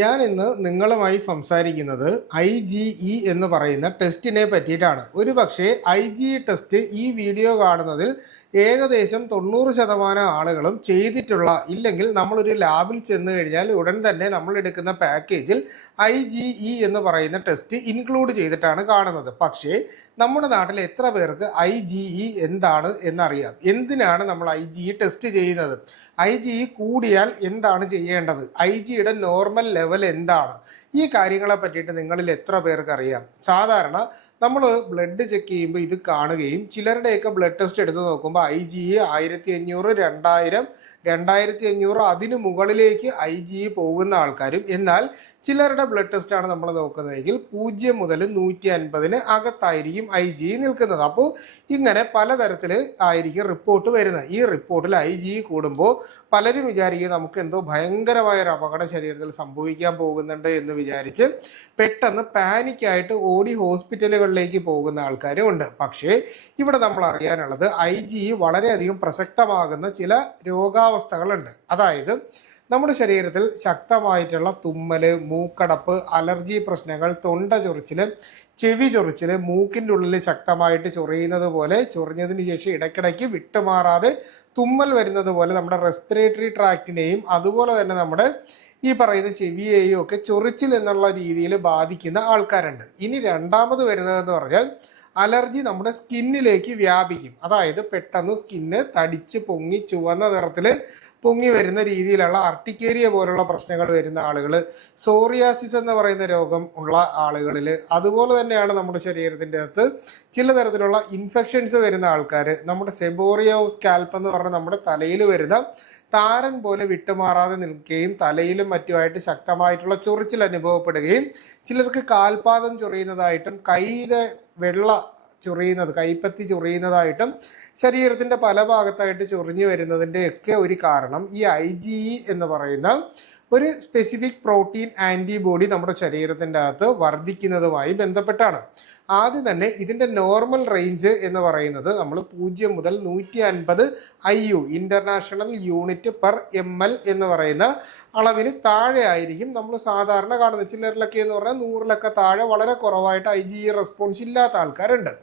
ഞാൻ ഇന്ന് നിങ്ങളുമായി സംസാരിക്കുന്നത് IgE എന്ന് പറയുന്ന ടെസ്റ്റിനെ പറ്റിയിട്ടാണ്. ഒരു പക്ഷേ IgE ടെസ്റ്റ് ഈ വീഡിയോ കാണുന്നതിൽ ഏകദേശം 90% ആളുകളും ചെയ്തിട്ടുള്ള, ഇല്ലെങ്കിൽ നമ്മളൊരു ലാബിൽ ചെന്ന് കഴിഞ്ഞാൽ ഉടൻ തന്നെ നമ്മൾ എടുക്കുന്ന പാക്കേജിൽ IgE എന്ന് പറയുന്ന ടെസ്റ്റ് ഇൻക്ലൂഡ് ചെയ്തിട്ടാണ് കാണുന്നത്. പക്ഷേ നമ്മുടെ നാട്ടിൽ എത്ര പേർക്ക് IgE എന്താണ് എന്നറിയാം? എന്തിനാണ് നമ്മൾ IgE ടെസ്റ്റ് ചെയ്യുന്നത്? IgE കൂടിയാൽ എന്താണ് ചെയ്യേണ്ടത്? IgEയുടെ നോർമൽ ലെവൽ എന്താണ്? ഈ കാര്യങ്ങളെ പറ്റിയിട്ട് നിങ്ങളിൽ എത്ര പേർക്ക് അറിയാം? സാധാരണ നമ്മൾ ബ്ലഡ് ചെക്ക് ചെയ്യുമ്പോൾ ഇത് കാണുകയും ചിലരുടെയൊക്കെ ബ്ലഡ് ടെസ്റ്റ് എടുത്ത് നോക്കുമ്പോൾ IgE 1500, 2000, 2500 അതിന് മുകളിലേക്ക് IgE പോകുന്ന ആൾക്കാരും, എന്നാൽ ചിലരുടെ ബ്ലഡ് ടെസ്റ്റാണ് നമ്മൾ നോക്കുന്നതെങ്കിൽ 0 മുതൽ 150 അകത്തായിരിക്കും IgE നിൽക്കുന്നത്. അപ്പോൾ ഇങ്ങനെ പലതരത്തിൽ ആയിരിക്കും റിപ്പോർട്ട് വരുന്നത്. ഈ റിപ്പോർട്ടിൽ IgE കൂടുമ്പോൾ പലരും വിചാരിക്കും നമുക്ക് എന്തോ ഭയങ്കരമായ ഒരു അപകടം ശരീരത്തിൽ സംഭവിക്കാൻ പോകുന്നുണ്ട് എന്ന് വിചാരിച്ച് പെട്ടെന്ന് പാനിക്കായിട്ട് ഓടി ഹോസ്പിറ്റലുകളിലേക്ക് പോകുന്ന ആൾക്കാരും ഉണ്ട്. പക്ഷേ ഇവിടെ നമ്മൾ അറിയാനുള്ളത് IgE വളരെയധികം പ്രസക്തമാകുന്ന ചില രോഗാവസ്ഥകളുണ്ട്. അതായത് നമ്മുടെ ശരീരത്തിൽ ശക്തമായിട്ടുള്ള തുമ്മല്, മൂക്കടപ്പ്, അലർജി പ്രശ്നങ്ങൾ, തൊണ്ട ചൊറിച്ചില്, ചെവി ചൊറിച്ചില്, മൂക്കിൻ്റെ ഉള്ളിൽ ശക്തമായിട്ട് ചൊറിയുന്നത് പോലെ, ചൊറിഞ്ഞതിന് ശേഷം ഇടയ്ക്കിടയ്ക്ക് വിട്ടുമാറാതെ തുമ്മൽ വരുന്നത് പോലെ നമ്മുടെ റെസ്പിറേറ്ററി ട്രാക്റ്റിനെയും അതുപോലെ തന്നെ നമ്മുടെ ഈ പറയുന്ന ചെവിയെയും ഒക്കെ ചൊറിച്ചിൽ എന്നുള്ള രീതിയിൽ ബാധിക്കുന്ന ആൾക്കാരുണ്ട്. ഇനി രണ്ടാമത് വരുന്നതെന്ന് പറഞ്ഞാൽ അലർജി നമ്മുടെ സ്കിന്നിലേക്ക് വ്യാപിക്കും. അതായത് പെട്ടെന്ന് സ്കിന്ന് തടിച്ച് പൊങ്ങി ചുവന്ന നിറത്തിൽ പൊങ്ങി വരുന്ന രീതിയിലുള്ള അർട്ടിക്കേരിയ പോലുള്ള പ്രശ്നങ്ങൾ വരുന്ന ആളുകൾ, സോറിയാസിസ് എന്ന് പറയുന്ന രോഗം ഉള്ള ആളുകളിൽ, അതുപോലെ തന്നെയാണ് നമ്മുടെ ശരീരത്തിൻ്റെ അകത്ത് ചില തരത്തിലുള്ള ഇൻഫെക്ഷൻസ് വരുന്ന ആൾക്കാർ, നമ്മുടെ സെബോറിയ ഓഫ് സ്കാൽപ്പ് എന്ന് പറഞ്ഞ നമ്മുടെ തലയിൽ വരുന്ന താരൻ പോലെ വിട്ടുമാറാതെ നിൽക്കുകയും തലയിലും മറ്റുമായിട്ട് ശക്തമായിട്ടുള്ള ചൊറിച്ചിൽ അനുഭവപ്പെടുകയും, ചിലർക്ക് കാൽപാദം ചൊറിയുന്നതായിട്ടും കൈയിലെ വെള്ള ചൊറിയുന്നത്, കൈപ്പത്തി ചൊറിയുന്നതായിട്ടും ശരീരത്തിൻ്റെ പല ഭാഗത്തായിട്ട് ചൊറിഞ്ഞു വരുന്നതിൻ്റെ ഒക്കെ ഒരു കാരണം ഈ IgE എന്ന് പറയുന്ന ഒരു സ്പെസിഫിക് പ്രോട്ടീൻ ആൻറ്റിബോഡി നമ്മുടെ ശരീരത്തിൻ്റെ അകത്ത് വർദ്ധിക്കുന്നതുമായി ബന്ധപ്പെട്ടാണ്. ആദ്യം തന്നെ ഇതിൻ്റെ നോർമൽ റേഞ്ച് എന്ന് പറയുന്നത് നമ്മൾ 0 മുതൽ 150 IU international unit per ml എന്ന് പറയുന്ന അളവിന് താഴെ ആയിരിക്കും നമ്മൾ സാധാരണ കാണുന്നത്. ചിലരിലൊക്കെ എന്ന് പറഞ്ഞാൽ 100-ലൊക്കെ താഴെ വളരെ കുറവായിട്ട് IgE റെസ്പോൺസ് ഇല്ലാത്ത ആൾക്കാരുണ്ട്.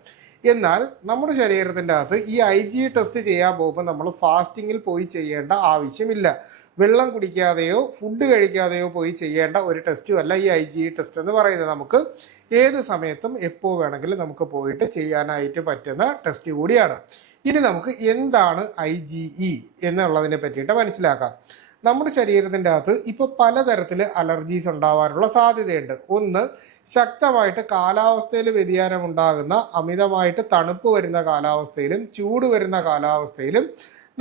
എന്നാൽ നമ്മുടെ ശരീരത്തിൻ്റെ അകത്ത് ഈ IgE ടെസ്റ്റ് ചെയ്യാൻ പോകുമ്പോൾ നമ്മൾ ഫാസ്റ്റിങ്ങിൽ പോയി ചെയ്യേണ്ട ആവശ്യമില്ല. വെള്ളം കുടിക്കാതെയോ ഫുഡ് കഴിക്കാതെയോ പോയി ചെയ്യേണ്ട ഒരു ടെസ്റ്റും അല്ല ഈ IgE ടെസ്റ്റ് എന്ന് പറയുന്നത്. നമുക്ക് ഏത് സമയത്തും എപ്പോൾ വേണമെങ്കിലും നമുക്ക് പോയിട്ട് ചെയ്യാനായിട്ട് പറ്റുന്ന ടെസ്റ്റ് കൂടിയാണ്. ഇനി നമുക്ക് എന്താണ് IgE എന്നുള്ളതിനെ പറ്റിയിട്ട് മനസ്സിലാക്കാം. നമ്മുടെ ശരീരത്തിൻ്റെ അകത്ത് ഇപ്പോൾ പലതരത്തിൽ അലർജീസ് ഉണ്ടാവാനുള്ള സാധ്യതയുണ്ട്. ഒന്ന്, ശക്തമായിട്ട് കാലാവസ്ഥയിൽ വ്യതിയാനം ഉണ്ടാകുന്ന, അമിതമായിട്ട് തണുപ്പ് വരുന്ന കാലാവസ്ഥയിലും ചൂട് വരുന്ന കാലാവസ്ഥയിലും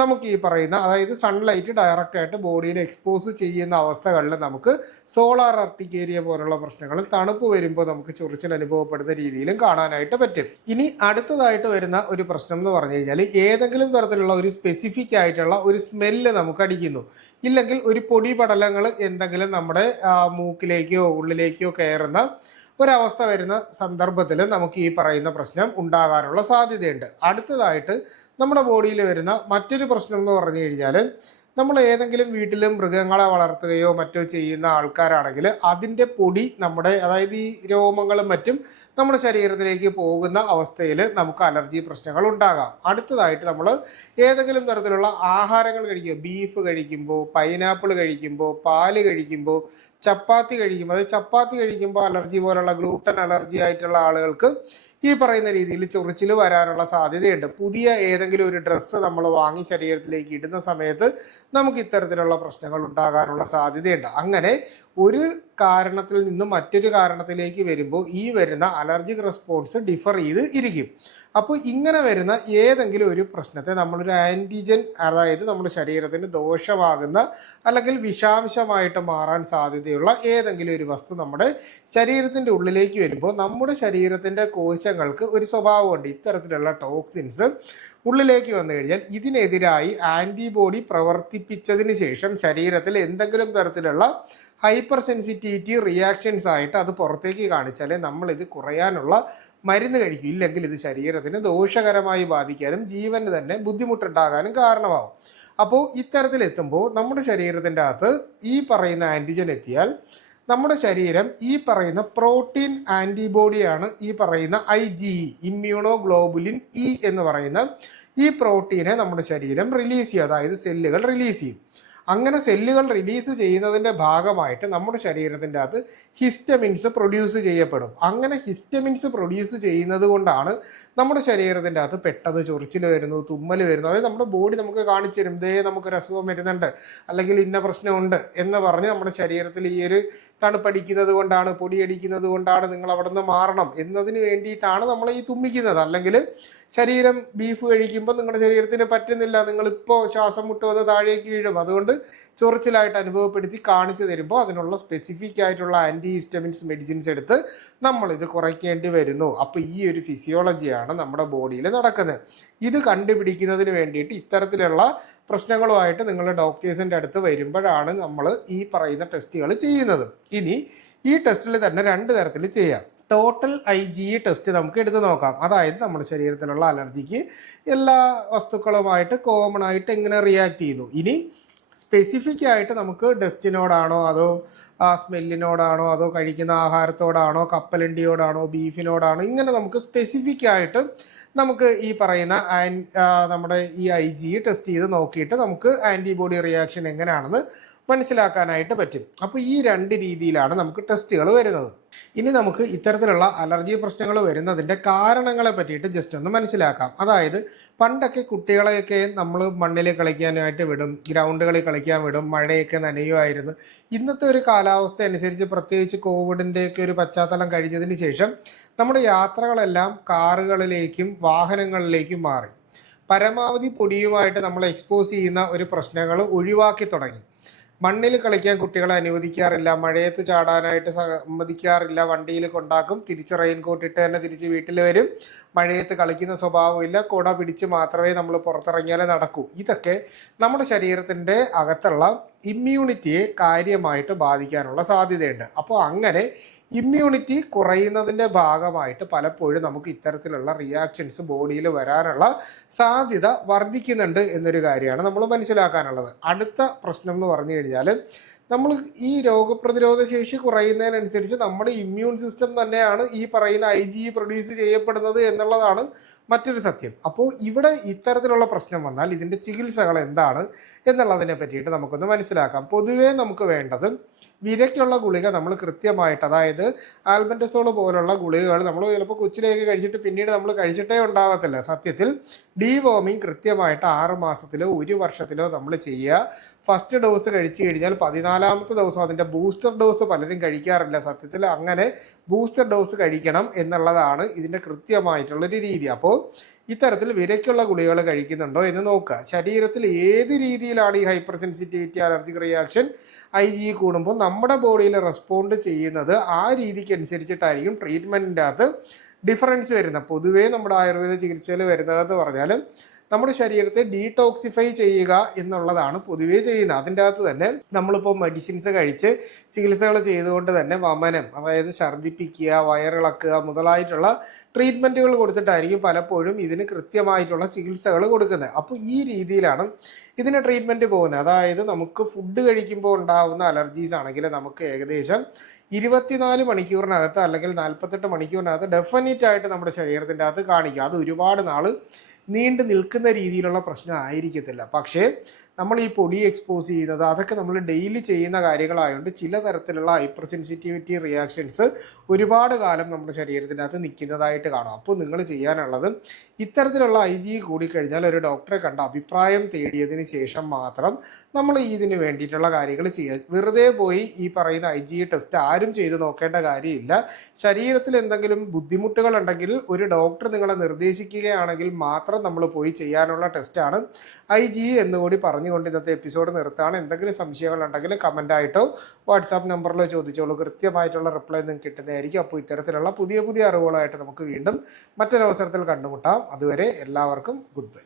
നമുക്ക് ഈ പറയുന്ന, അതായത് സൺലൈറ്റ് ഡയറക്റ്റ് ആയിട്ട് ബോഡിയിൽ എക്സ്പോസ് ചെയ്യുന്ന അവസ്ഥകളിൽ നമുക്ക് സോളാർ അർട്ടിക്കേരിയ പോലുള്ള പ്രശ്നങ്ങളും തണുപ്പ് വരുമ്പോൾ നമുക്ക് ചൊറിച്ചിൽ അനുഭവപ്പെടുന്ന രീതിയിലും കാണാനായിട്ട് പറ്റും. ഇനി അടുത്തതായിട്ട് വരുന്ന ഒരു പ്രശ്നം എന്ന് പറഞ്ഞു കഴിഞ്ഞാൽ ഏതെങ്കിലും തരത്തിലുള്ള ഒരു സ്പെസിഫിക് ആയിട്ടുള്ള ഒരു സ്മെല്ല് നമുക്ക് അടിക്കുന്നു, ഇല്ലെങ്കിൽ ഒരു പൊടി പടലങ്ങൾ എന്തെങ്കിലും നമ്മുടെ മൂക്കിലേക്കോ ഉള്ളിലേക്കോ കയറുന്ന ഒരവസ്ഥ വരുന്ന സന്ദർഭത്തിൽ നമുക്ക് ഈ പറയുന്ന പ്രശ്നം ഉണ്ടാകാനുള്ള സാധ്യതയുണ്ട്. അടുത്തതായിട്ട് നമ്മുടെ ബോഡിയിൽ വരുന്ന മറ്റൊരു പ്രശ്നം എന്ന് പറഞ്ഞു കഴിഞ്ഞാൽ, നമ്മൾ ഏതെങ്കിലും വീട്ടിൽ മൃഗങ്ങളെ വളർത്തുകയോ മറ്റോ ചെയ്യുന്ന ആൾക്കാരാണെങ്കിൽ അതിൻ്റെ പൊടി നമ്മുടെ, അതായത് ഈ രോമങ്ങളും മറ്റും നമ്മുടെ ശരീരത്തിലേക്ക് പോകുന്ന അവസ്ഥയിൽ നമുക്ക് അലർജി പ്രശ്നങ്ങൾ ഉണ്ടാകാം. അടുത്തതായിട്ട് നമ്മൾ ഏതെങ്കിലും തരത്തിലുള്ള ആഹാരങ്ങൾ കഴിക്കുക, ബീഫ് കഴിക്കുമ്പോൾ, പൈനാപ്പിൾ കഴിക്കുമ്പോൾ, പാല് കഴിക്കുമ്പോൾ, ചപ്പാത്തി കഴിക്കുമ്പോൾ, അത് ചപ്പാത്തി കഴിക്കുമ്പോൾ അലർജി പോലുള്ള ഗ്ലൂട്ടൻ അലർജി ആയിട്ടുള്ള ആളുകൾക്ക് ഈ പറയുന്ന രീതിയിൽ ചൊറിച്ചിൽ വരാനുള്ള സാധ്യതയുണ്ട്. പുതിയ ഏതെങ്കിലും ഒരു ഡ്രസ്സ് നമ്മൾ വാങ്ങി ശരീരത്തിലേക്ക് ഇടുന്ന സമയത്ത് നമുക്ക് ഇത്തരത്തിലുള്ള പ്രശ്നങ്ങൾ ഉണ്ടാകാനുള്ള സാധ്യതയുണ്ട്. അങ്ങനെ ഒരു കാരണത്തിൽ നിന്നും മറ്റൊരു കാരണത്തിലേക്ക് വരുമ്പോൾ ഈ വരുന്ന അലർജിക് റെസ്പോൺസ് ഡിഫർ ചെയ്ത് ഇരിക്കും. അപ്പോൾ ഇങ്ങനെ വരുന്ന ഏതെങ്കിലും ഒരു പ്രശ്നത്തെ നമ്മളൊരു ആൻറ്റിജൻ, അതായത് നമ്മുടെ ശരീരത്തിന് ദോഷമാകുന്ന അല്ലെങ്കിൽ വിഷാംശമായിട്ട് മാറാൻ സാധ്യതയുള്ള ഏതെങ്കിലും ഒരു വസ്തു നമ്മുടെ ശരീരത്തിൻ്റെ ഉള്ളിലേക്ക് വരുമ്പോൾ നമ്മുടെ ശരീരത്തിൻ്റെ കോശങ്ങൾക്ക് ഒരു സ്വഭാവമുണ്ട്. ഇത്തരത്തിലുള്ള ടോക്സിൻസ് ഉള്ളിലേക്ക് വന്നു കഴിഞ്ഞാൽ ഇതിനെതിരായി ആൻറ്റിബോഡി പ്രവർത്തിപ്പിച്ചതിന് ശേഷം ശരീരത്തിൽ എന്തെങ്കിലും തരത്തിലുള്ള ഹൈപ്പർ സെൻസിറ്റിവിറ്റി റിയാക്ഷൻസ് ആയിട്ട് അത് പുറത്തേക്ക് കാണിച്ചാലേ നമ്മളിത് കുറയാനുള്ള മരുന്ന് കഴിക്കും. ഇല്ലെങ്കിൽ ഇത് ശരീരത്തിന് ദോഷകരമായി ബാധിക്കാനും ജീവന് തന്നെ ബുദ്ധിമുട്ടുണ്ടാകാനും കാരണമാവും. അപ്പോൾ ഇത്തരത്തിലെത്തുമ്പോൾ നമ്മുടെ ശരീരത്തിൻ്റെ അകത്ത് ഈ പറയുന്ന ആൻറ്റിജൻ എത്തിയാൽ നമ്മുടെ ശരീരം ഈ പറയുന്ന പ്രോട്ടീൻ ആൻറ്റിബോഡിയാണ് ഈ പറയുന്ന IgE, ഇമ്മ്യൂണോഗ്ലോബുലിൻ ഇ എന്ന് പറയുന്ന ഈ പ്രോട്ടീനെ നമ്മുടെ ശരീരം റിലീസ് ചെയ്യും, അതായത് സെല്ലുകൾ റിലീസ് ചെയ്യും. അങ്ങനെ സെല്ലുകൾ റിലീസ് ചെയ്യുന്നതിൻ്റെ ഭാഗമായിട്ട് നമ്മുടെ ശരീരത്തിൻ്റെ അകത്ത് ഹിസ്റ്റമിൻസ് പ്രൊഡ്യൂസ് ചെയ്യപ്പെടും. അങ്ങനെ ഹിസ്റ്റമിൻസ് പ്രൊഡ്യൂസ് ചെയ്യുന്നത് കൊണ്ടാണ് നമ്മുടെ ശരീരത്തിൻ്റെ അകത്ത് പെട്ടെന്ന് ചൊറിച്ചിൽ വരുന്നു, തുമ്മൽ വരുന്നു. അതായത് നമ്മുടെ ബോഡി നമുക്ക് കാണിച്ചു തരും, ദേ നമുക്കൊരു അസുഖം വരുന്നുണ്ട് അല്ലെങ്കിൽ ഇന്ന പ്രശ്നമുണ്ട് എന്ന് പറഞ്ഞ് നമ്മുടെ ശരീരത്തിൽ ഈ ഒരു തണുപ്പടിക്കുന്നത് കൊണ്ടാണ്, പൊടിയടിക്കുന്നത് കൊണ്ടാണ്, നിങ്ങൾ അവിടെ നിന്ന് മാറണം എന്നതിന് വേണ്ടിയിട്ടാണ് നമ്മൾ ഈ തുമ്മിക്കുന്നത്. അല്ലെങ്കിൽ ശരീരം ബീഫ് കഴിക്കുമ്പോൾ നിങ്ങളുടെ ശരീരത്തിന് പറ്റുന്നില്ല, നിങ്ങളിപ്പോൾ ശ്വാസം മുട്ട് വന്ന് താഴേക്ക് വീഴും, അതുകൊണ്ട് ചൊറിച്ചിലായിട്ട് അനുഭവപ്പെടുത്തി കാണിച്ചു തരുമ്പോൾ അതിനുള്ള സ്പെസിഫിക് ആയിട്ടുള്ള ആൻറ്റി ഹിസ്റ്റമിൻസ് മെഡിസിൻസ് എടുത്ത് നമ്മളിത് കുറയ്ക്കേണ്ടി വരുന്നു. അപ്പോൾ ഈ ഒരു ഫിസിയോളജിയാണ് നമ്മുടെ ബോഡിയിൽ നടക്കുന്നത്. ഇത് കണ്ടുപിടിക്കുന്നതിന് വേണ്ടിയിട്ട് ഇത്തരത്തിലുള്ള പ്രശ്നങ്ങളുമായിട്ട് നിങ്ങൾ ഡോക്ടേഴ്സിൻ്റെ അടുത്ത് വരുമ്പോഴാണ് നമ്മൾ ഈ പറയുന്ന ടെസ്റ്റുകൾ ചെയ്യുന്നത്. ഇനി ഈ ടെസ്റ്റിൽ തന്നെ 2 തരത്തിൽ ചെയ്യാം. ടോട്ടൽ IgE ടെസ്റ്റ് നമുക്ക് എടുത്ത് നോക്കാം. അതായത് നമ്മുടെ ശരീരത്തിലുള്ള അലർജിക്ക് എല്ലാ വസ്തുക്കളുമായിട്ട് കോമൺ ആയിട്ട് എങ്ങനെ റിയാക്ട് ചെയ്യുന്നു. ഇനി സ്പെസിഫിക് ആയിട്ട് നമുക്ക് ഡസ്റ്റിനോടാണോ അതോ സ്മെല്ലിനോടാണോ അതോ കഴിക്കുന്ന ആഹാരത്തോടാണോ കപ്പലണ്ടിയോടാണോ ബീഫിനോടാണോ, ഇങ്ങനെ നമുക്ക് സ്പെസിഫിക് ആയിട്ട് നമുക്ക് ഈ പറയുന്ന നമ്മുടെ ഈ IgE ടെസ്റ്റ് ചെയ്ത് നോക്കിയിട്ട് നമുക്ക് ആൻറ്റിബോഡി റിയാക്ഷൻ എങ്ങനെയാണെന്ന് മനസ്സിലാക്കാനായിട്ട് പറ്റും. അപ്പോൾ ഈ 2 രീതിയിലാണ് നമുക്ക് ടെസ്റ്റുകൾ വരുന്നത്. ഇനി നമുക്ക് ഇത്തരത്തിലുള്ള അലർജി പ്രശ്നങ്ങൾ വരുന്നതിൻ്റെ കാരണങ്ങളെ പറ്റിയിട്ട് ജസ്റ്റ് ഒന്ന് മനസ്സിലാക്കാം. അതായത് പണ്ടൊക്കെ കുട്ടികളെയൊക്കെ നമ്മൾ മണ്ണിൽ കളിക്കാനായിട്ട് വിടും, ഗ്രൗണ്ടുകളിൽ കളിക്കാൻ വിടും, മഴയൊക്കെ നനയുമായിരുന്നു. ഇന്നത്തെ ഒരു കാലാവസ്ഥ അനുസരിച്ച് പ്രത്യേകിച്ച് കോവിഡിൻ്റെയൊക്കെ ഒരു പശ്ചാത്തലം കഴിഞ്ഞതിന് ശേഷം നമ്മുടെ യാത്രകളെല്ലാം കാറുകളിലേക്കും വാഹനങ്ങളിലേക്കും മാറി. പരമാവധി പൊടിയുമായിട്ട് നമ്മൾ എക്സ്പോസ് ചെയ്യുന്ന ഒരു പ്രശ്നങ്ങൾ ഒഴിവാക്കി തുടങ്ങി. മണ്ണിൽ കളിക്കാൻ കുട്ടികളെ അനുവദിക്കാറില്ല, മഴയത്ത് ചാടാനായിട്ട് സമ്മതിക്കാറില്ല, വണ്ടിയിൽ കൊണ്ടാക്കും, തിരിച്ച് റെയിൻകോട്ട് ഇട്ട് തന്നെ തിരിച്ച് വീട്ടിൽ വരും. മഴയത്ത് കളിക്കുന്ന സ്വഭാവമില്ല, കുട പിടിച്ച് മാത്രമേ നമ്മൾ പുറത്തിറങ്ങിയാലേ നടക്കൂ. ഇതൊക്കെ നമ്മുടെ ശരീരത്തിൻ്റെ അകത്തുള്ള ഇമ്മ്യൂണിറ്റിയെ കാര്യമായിട്ട് ബാധിക്കാനുള്ള സാധ്യതയുണ്ട്. അപ്പോൾ അങ്ങനെ ഇമ്മ്യൂണിറ്റി കുറയുന്നതിൻ്റെ ഭാഗമായിട്ട് പലപ്പോഴും നമുക്ക് ഇത്തരത്തിലുള്ള റിയാക്ഷൻസ് ബോഡിയിൽ വരാനുള്ള സാധ്യത വർദ്ധിക്കുന്നുണ്ട് എന്നൊരു കാര്യമാണ് നമ്മൾ മനസ്സിലാക്കാനുള്ളത്. അടുത്ത പ്രശ്നം എന്ന് പറഞ്ഞു കഴിഞ്ഞാൽ നമ്മൾ ഈ രോഗപ്രതിരോധ ശേഷി കുറയുന്നതിനനുസരിച്ച് നമ്മുടെ ഇമ്മ്യൂൺ സിസ്റ്റം തന്നെയാണ് ഈ പറയുന്ന IgE പ്രൊഡ്യൂസ് ചെയ്യപ്പെടുന്നത് എന്നുള്ളതാണ് മറ്റൊരു സത്യം. അപ്പോൾ ഇവിടെ ഇത്തരത്തിലുള്ള പ്രശ്നം വന്നാൽ ഇതിൻ്റെ ചികിത്സകൾ എന്താണ് എന്നുള്ളതിനെ പറ്റിയിട്ട് നമുക്കൊന്ന് മനസ്സിലാക്കാം. പൊതുവേ നമുക്ക് വേണ്ടത് വിരയ്ക്കുള്ള ഗുളിക നമ്മൾ കൃത്യമായിട്ട്, അതായത് ആൽബൻഡസോൾ പോലുള്ള ഗുളികകൾ നമ്മൾ ചിലപ്പോൾ കൊച്ചിലേക്ക് കഴിച്ചിട്ട് പിന്നീട് നമ്മൾ കഴിച്ചിട്ടേ ഉണ്ടാകത്തില്ല. സത്യത്തിൽ ഡീവോമിങ് കൃത്യമായിട്ട് 6 മാസത്തിലോ 1 വർഷത്തിലോ നമ്മൾ ചെയ്യുക. ഫസ്റ്റ് ഡോസ് കഴിച്ചു കഴിഞ്ഞാൽ 14ാമത്തെ ദിവസം അതിൻ്റെ ബൂസ്റ്റർ ഡോസ് പലരും കഴിക്കാറില്ല. സത്യത്തിൽ അങ്ങനെ ബൂസ്റ്റർ ഡോസ് കഴിക്കണം എന്നുള്ളതാണ് ഇതിൻ്റെ കൃത്യമായിട്ടുള്ളൊരു രീതി. അപ്പോൾ ഇത്തരത്തിൽ വിരയ്ക്കുള്ള ഗുളികകൾ കഴിക്കുന്നുണ്ടോ എന്ന് നോക്കുക. ശരീരത്തിൽ ഏത് രീതിയിലാണ് ഈ hyper sensitivity allergic reaction IgE കൂടുമ്പോൾ നമ്മുടെ ബോഡിയിൽ റെസ്പോണ്ട് ചെയ്യുന്നത് ആ രീതിക്ക് അനുസരിച്ചിട്ടായിരിക്കും ട്രീറ്റ്മെൻറ്റിൻ്റെ അകത്ത് ഡിഫറൻസ് വരുന്നത്. പൊതുവേ നമ്മുടെ ആയുർവേദ ചികിത്സയിൽ വരുന്നതെന്ന് പറഞ്ഞാൽ നമ്മുടെ ശരീരത്തെ ഡീടോക്സിഫൈ ചെയ്യുക എന്നുള്ളതാണ് പൊതുവേ ചെയ്യുന്നത്. അതിൻ്റെ അകത്ത് തന്നെ നമ്മളിപ്പോൾ മെഡിസിൻസ് കഴിച്ച് ചികിത്സകൾ ചെയ്തുകൊണ്ട് തന്നെ വമനം, അതായത് ഛർദ്ദിപ്പിക്കുക, വയറിളക്കുക മുതലായിട്ടുള്ള ട്രീറ്റ്മെൻറ്റുകൾ കൊടുത്തിട്ടായിരിക്കും പലപ്പോഴും ഇതിന് കൃത്യമായിട്ടുള്ള ചികിത്സകൾ കൊടുക്കുന്നത്. അപ്പോൾ ഈ രീതിയിലാണ് ഇതിന് ട്രീറ്റ്മെൻറ്റ് പോകുന്നത്. അതായത് നമുക്ക് ഫുഡ് കഴിക്കുമ്പോൾ ഉണ്ടാകുന്ന അലർജീസ് ആണെങ്കിൽ നമുക്ക് ഏകദേശം 24 മണിക്കൂറിനകത്ത് അല്ലെങ്കിൽ 48 മണിക്കൂറിനകത്ത് ഡെഫിനറ്റ് ആയിട്ട് നമ്മുടെ ശരീരത്തിൻ്റെ അകത്ത് കാണിക്കുക. അത് ഒരുപാട് നാൾ നീണ്ടു നിൽക്കുന്ന രീതിയിലുള്ള പ്രശ്നം ആയിരിക്കത്തില്ല. പക്ഷേ നമ്മൾ ഈ പൊടി എക്സ്പോസ് ചെയ്യുന്നത് അതൊക്കെ നമ്മൾ ഡെയിലി ചെയ്യുന്ന കാര്യങ്ങളായതുകൊണ്ട് ചില തരത്തിലുള്ള ഹൈപ്പർ സെൻസിറ്റിവിറ്റി റിയാക്ഷൻസ് ഒരുപാട് കാലം നമ്മുടെ ശരീരത്തിൻ്റെ അകത്ത് നിൽക്കുന്നതായിട്ട് കാണാം. അപ്പോൾ നിങ്ങൾ ചെയ്യാനുള്ളത് ഇത്തരത്തിലുള്ള IgE കൂടിക്കഴിഞ്ഞാൽ ഒരു ഡോക്ടറെ കണ്ട അഭിപ്രായം തേടിയതിന് ശേഷം മാത്രം നമ്മൾ ഇതിന് വേണ്ടിയിട്ടുള്ള കാര്യങ്ങൾ ചെയ്യുക. വെറുതെ പോയി ഈ പറയുന്ന IgE ടെസ്റ്റ് ആരും ചെയ്ത് നോക്കേണ്ട കാര്യമില്ല. ശരീരത്തിൽ എന്തെങ്കിലും ബുദ്ധിമുട്ടുകൾ ഉണ്ടെങ്കിൽ ഒരു ഡോക്ടർ നിങ്ങളെ നിർദ്ദേശിക്കുകയാണെങ്കിൽ മാത്രം നമ്മൾ പോയി ചെയ്യാനുള്ള ടെസ്റ്റാണ് IgE എന്നുകൂടി പറഞ്ഞുകൊണ്ട് ഇന്നത്തെ എപ്പിസോഡ് നിർത്താണ്. എന്തെങ്കിലും സംശയങ്ങളുണ്ടെങ്കിൽ കമൻ്റായിട്ടോ വാട്സാപ്പ് നമ്പറിലോ ചോദിച്ചോളൂ. കൃത്യമായിട്ടുള്ള റിപ്ലൈ നിങ്ങൾക്ക് കിട്ടുന്നതായിരിക്കും. അപ്പോൾ ഇത്തരത്തിലുള്ള പുതിയ അറിവുകളായിട്ട് നമുക്ക് വീണ്ടും മറ്റൊരവസരത്തിൽ കണ്ടുമുട്ടാം. അതുവരെ എല്ലാവർക്കും ഗുഡ് ബൈ.